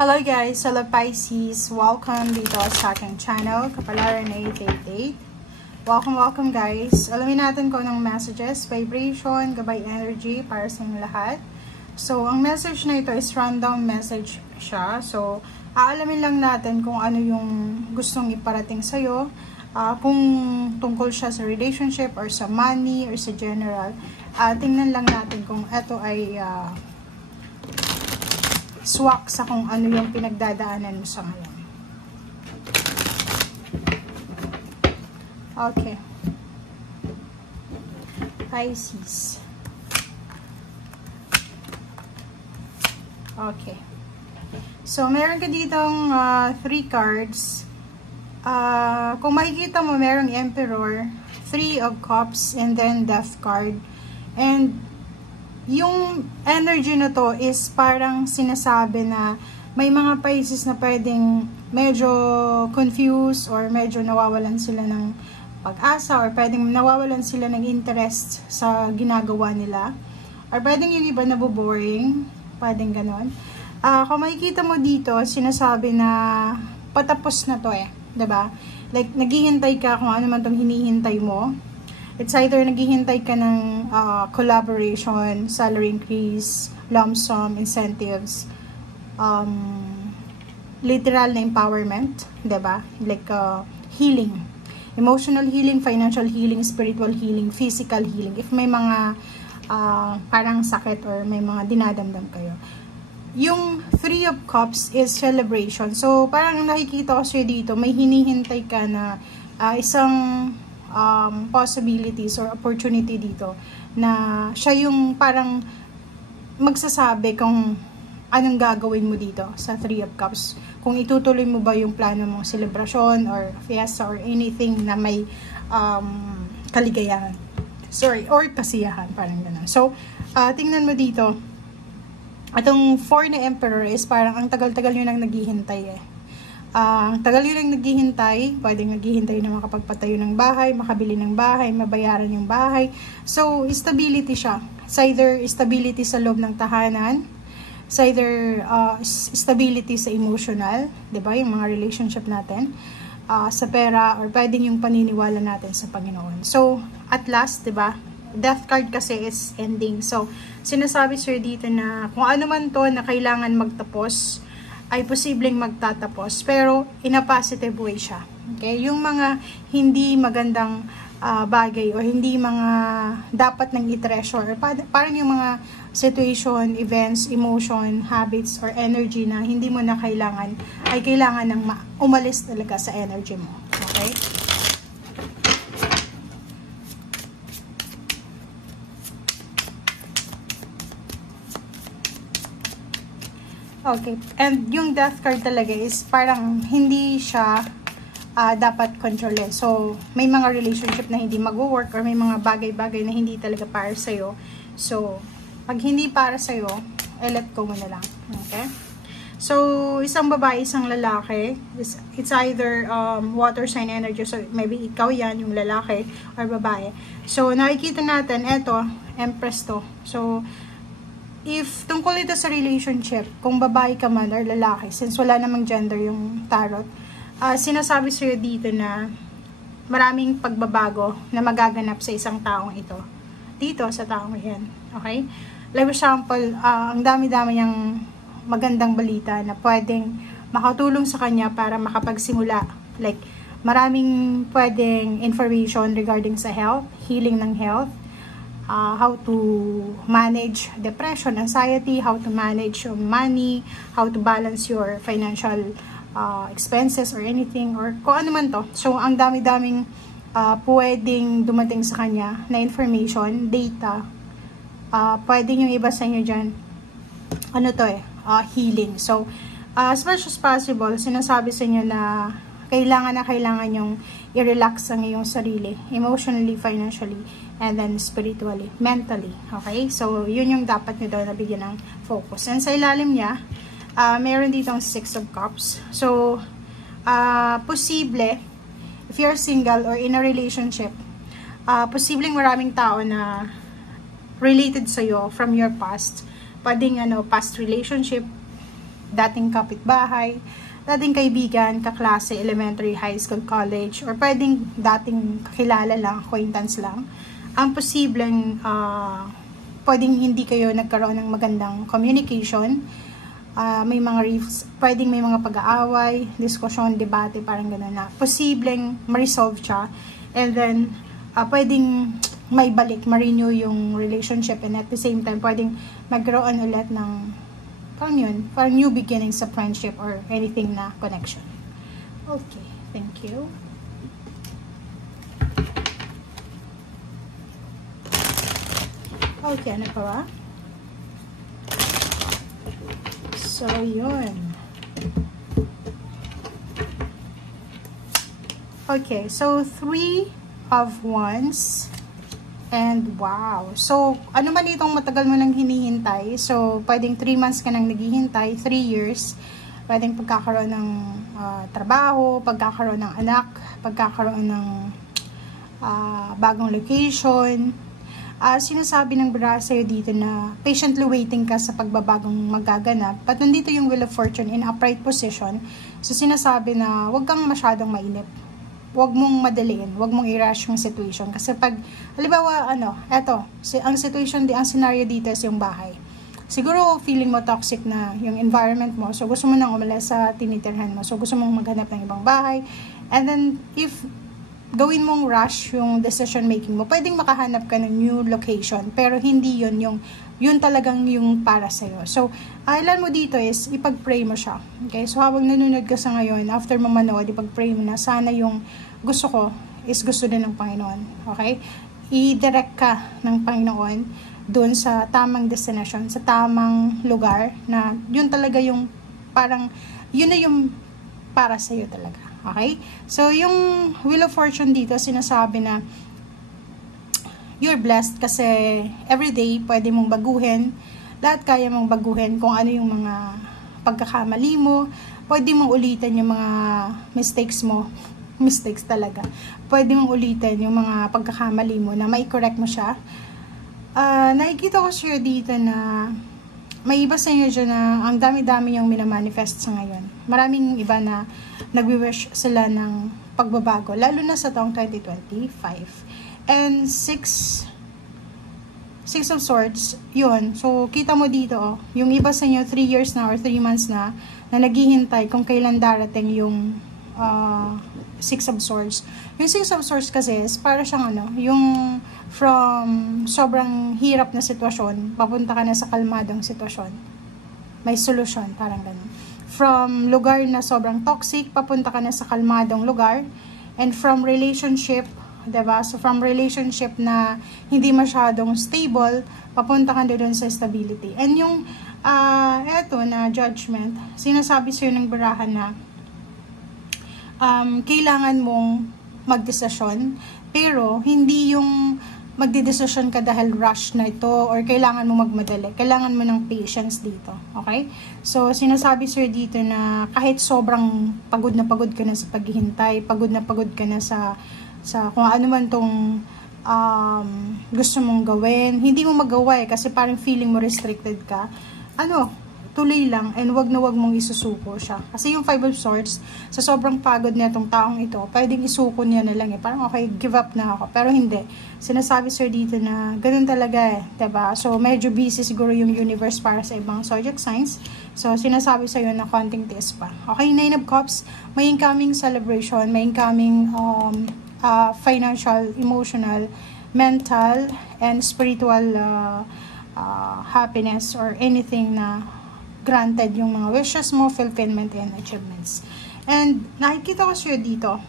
Hello guys, hello Pisces, welcome dito sa aking channel, Kapalaran 888. Welcome guys. Alamin natin kung anong messages, vibration, gabay energy para sa inyong lahat. So, ang message na ito is random message siya. So, aalamin lang natin kung ano yung gustong iparating sa'yo. Kung tungkol siya sa relationship or sa money or sa general. Tingnan lang natin kung ito ay swak sa kung ano yung pinagdadaanan mo sa ngayon. Okay. Pisces. Okay. So, meron ka ditong 3 cards. Kung makikita mo, merong Emperor, 3 of Cups, and then Death card. And yung energy na to is parang sinasabi na may mga Pisces na pwedeng medyo confused or medyo nawawalan sila ng pag-asa or pwedeng nawawalan sila ng interest sa ginagawa nila. Or pwedeng yung iba naboboring. Pwedeng ganon. Kung makikita mo dito, sinasabi na patapos na to diba? Like, naghihintay ka kung ano man tong hinihintay mo. It's either naghihintay ka ng collaboration, salary increase, lump sum, incentives, literal na empowerment, diba? Like healing, emotional healing, financial healing, spiritual healing, physical healing. If may mga parang sakit or may mga dinadamdam kayo. Yung 3 of Cups is celebration. So, parang nakikita ko siya dito, may hinihintay ka na isang possibilities or opportunity dito na siya yung parang magsasabi kung anong gagawin mo dito sa 3 of Cups. Kung itutuloy mo ba yung plano mong celebration or fiesta or anything na may kaligayahan. Sorry, or kasiyahan, parang gano'n. So, tingnan mo dito. Atong 4 na Emperor is parang ang tagal-tagal nyo nang naghihintay tagal yun lang naghihintay, pwedeng naghihintay na makapagpatayo ng bahay, makabili ng bahay, mabayaran yung bahay. So, stability siya. It's either stability sa loob ng tahanan, it's either stability sa emotional, diba? Yung mga relationship natin, sa pera, or pwedeng yung paniniwala natin sa Panginoon. So, at last, diba? Death card kasi is ending. So, sinasabi sir dito na kung ano man to na kailangan magtapos, ay posibleng magtatapos, pero in a positive way siya. Okay? Yung mga hindi magandang bagay o hindi mga dapat nang i-treasure, parang yung mga situation, events, emotion, habits, or energy na hindi mo na kailangan, ay kailangan nang umalis talaga sa energy mo. Okay? Okay, and yung death card talaga is parang hindi siya dapat kontrolin. So, may mga relationship na hindi mag-work or may mga bagay-bagay na hindi talaga para sa'yo. So, pag hindi para sa'yo, let go mo na lang. Okay? So, isang babae, isang lalaki, it's either water sign energy. So, maybe ikaw yan, yung lalaki or babae. So, nakikita natin, eto, Empress to. So, if tungkol ito sa relationship, kung babae ka man or lalaki, since wala namang gender yung tarot, sinasabi sa'yo dito na maraming pagbabago na magaganap sa isang taong ito. Dito, sa taong yan. Okay? Like example, ang dami-dami niyang magandang balita na pwedeng makatulong sa kanya para makapagsimula. Like, maraming pwedeng information regarding sa health, healing ng health, how to manage depression, anxiety, how to manage your money, how to balance your financial expenses or anything, or kung ano man to. So, ang dami-daming pwedeng dumating sa kanya na information, data. Pwedeng yung iba sa inyo dyan, ano to healing. So, as much as possible, sinasabi sa inyo na kailangan yung i-relax ang iyong sarili, emotionally, financially, and then spiritually, mentally. Okay? So, yun yung dapat nyo daw nabigyan ng focus. And sa ilalim niya, meron ditong 6 of Cups. So, posible, if you're single or in a relationship, posibleng maraming tao na related sa'yo from your past. Pwedeng past relationship, dating kapitbahay, dating kaibigan, kaklase, elementary, high school, college, or pwedeng dating kakilala lang, acquaintance lang. Ang posibleng pwedeng hindi kayo nagkaroon ng magandang communication, may mga rifts, pwedeng may mga pag-aaway, diskusyon, debate, parang gano'n na. Posibleng ma-resolve siya, and then pwedeng may balik, ma-renew yung relationship, and at the same time, pwedeng magkaroon ulit ng parang yun, parang new beginnings sa friendship or anything na connection. Okay, thank you. Okay, ano pa ba? So, yun. Okay, so 3 of Wands. And wow. So, ano man itong matagal mo nang hinihintay. So, pwedeng 3 months ka nang naghihintay, 3 years. Pwedeng pagkakaroon ng trabaho, pagkakaroon ng anak, pagkakaroon ng bagong location. Sinasabi ng bra sa'yo dito na patiently waiting ka sa pagbabagong magaganap. But nandito yung Wheel of Fortune in upright position. So, sinasabi na huwag kang masyadong mainip. Huwag mong madaliin, huwag mong i-rush yung situation. Kasi pag, halimbawa, ang situation, ang scenario dito is yung bahay. Siguro, feeling mo toxic na yung environment mo. So, gusto mo nang umalis sa tinitirhan mo. So, gusto mong maghanap ng ibang bahay. And then, if gawin mong rush yung decision making mo, pwedeng makahanap ka ng new location. Pero, hindi yun talagang yung para sa'yo. So, ilan mo dito is, ipag-pray mo siya. Okay? So, habang nanonood ka sa ngayon, after mo manood, ipag-pray mo na sana yung gusto ko is gusto din ng Panginoon. Okay? I-direct ka ng Panginoon doon sa tamang destination, sa tamang lugar, na yun talaga yung parang, yun na yung para sa'yo talaga. Okay? So, yung Wheel of Fortune dito, sinasabi na you're blessed kasi everyday pwede mong baguhin. Lahat kaya mong baguhin kung ano yung mga pagkakamali mo. Pwede mong ulitin yung mga mistakes mo. Mistakes talaga. Pwede mong ulitin yung mga pagkakamali mo na mai-correct mo siya. Nakikita ko siya dito na may iba sa inyo dyan na ang dami-dami yung minamanifest sa ngayon. Maraming iba na nagwi-wish sila ng pagbabago. Lalo na sa taong 2025. And 6 of Swords, yun. So, kita mo dito, yung iba sa inyo, 3 years na or 3 months na naghihintay kung kailan darating yung 6 of Swords. Yung 6 of Swords kasi is para siyang yung from sobrang hirap na sitwasyon, papunta ka na sa kalmadong sitwasyon. May solusyon, parang ganun. From lugar na sobrang toxic, papunta ka na sa kalmadong lugar. And from relationship, diba? So, from relationship na hindi masyadong stable, papunta ka doon sa stability. And yung, eto na judgment, sinasabi sa'yo ng barahan na, kailangan mong magdesisyon, pero hindi yung magdedesisyon ka dahil rush na ito, or kailangan mo magmadali. Kailangan mo ng patience dito. Okay? So, sinasabi sa'yo dito na kahit sobrang pagod ka na sa paghihintay, pagod ka na sa kung ano man tong gusto mong gawin, hindi mo magawa kasi parang feeling mo restricted ka, tuloy lang, and wag mong isusuko siya. Kasi yung 5 of Swords, sa sobrang pagod na itong taong ito, pwedeng isuko niya na lang parang okay, give up na ako. Pero hindi. Sinasabi sir dito na ganun talaga diba? So, medyo busy siguro yung universe para sa ibang zodiac signs. So, sinasabi sa'yo na konting tiis pa. Okay, 9 of Cups, may incoming celebration, may incoming financial, emotional, mental, and spiritual happiness or anything na granted yung mga wishes mo, fulfillment, and achievements. And nakikita ko siya dito,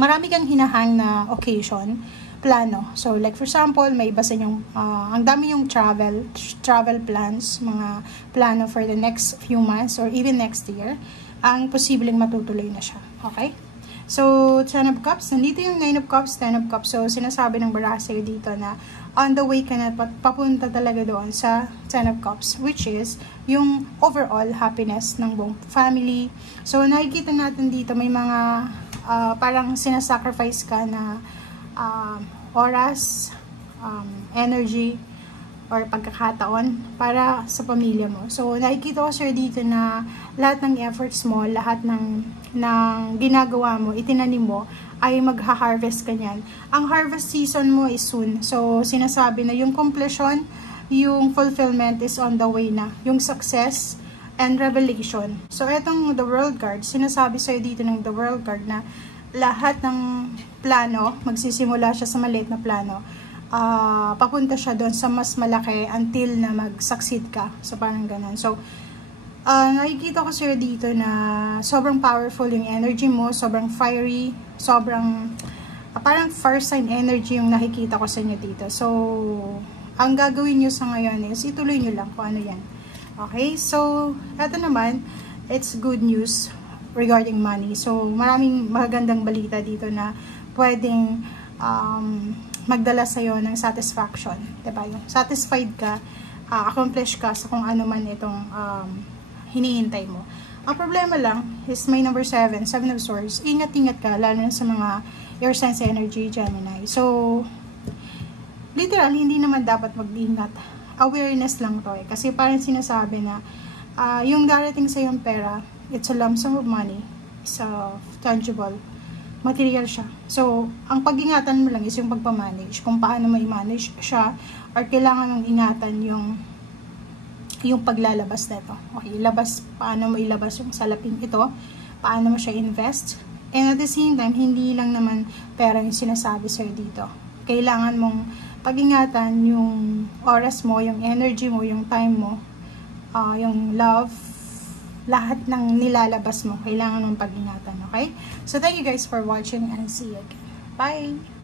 marami kang hinahang na occasion, plano. So, like for example, may iba sa inyong, ang dami yung travel plans, mga plano for the next few months or even next year, ang posibleng matutuloy na siya. Okay? So, 10 of Cups, nandito yung 9 of Cups, 10 of Cups. So, sinasabi ng bara sa'yo dito na on the way ka na papunta talaga doon sa 10 of Cups, which is yung overall happiness ng buong family. So, nakikita natin dito may mga parang sinasacrifice ka na oras, energy, or pagkakataon para sa pamilya mo. So, nakikita ko sir dito na lahat ng efforts mo, lahat ng ginagawa mo, itinanim mo, ay magha-harvest ka niyan. Ang harvest season mo is soon. So, sinasabi na yung completion, yung fulfillment is on the way na. Yung success and revelation. So, etong The World card, sinasabi sa'yo dito ng The World card na lahat ng plano, magsisimula siya sa maliit na plano, papunta siya doon sa mas malaki until na mag-succeed ka. So, parang ganun. So, nakikita ko sir dito na sobrang powerful yung energy mo, sobrang fiery, sobrang parang first sign energy yung nakikita ko sa inyo dito. So, ang gagawin nyo sa ngayon is ituloy nyo lang kung ano yan. Okay? So, eto naman, it's good news regarding money. So, maraming magagandang balita dito na pwedeng magdala sa'yo ng satisfaction. Diba? Yung satisfied ka, accomplish ka sa kung ano man itong hinihintay mo. Ang problema lang is may number 7, 7 of Swords. Ingat-ingat ka, lalo na sa mga air signs energy, Gemini. So, literal, hindi naman dapat mag-ingat. Awareness lang to eh. Kasi parang sinasabi na, yung darating sa yung pera, it's a lump sum of money. It's tangible. Material siya. So, ang pag-ingatan mo lang is yung pagpamanage. Kung paano mo i-manage siya, or kailangan mong ingatan yung paglalabas nito. Okay, paano mo ilabas yung salaping ito, paano mo siya invest, and at the same time, hindi lang naman pera yung sinasabi sa'yo dito. Kailangan mong pag-ingatan yung oras mo, yung energy mo, yung time mo, yung love, lahat ng nilalabas mo, kailangan mong pag-ingatan, okay? So, thank you guys for watching and see you again. Bye!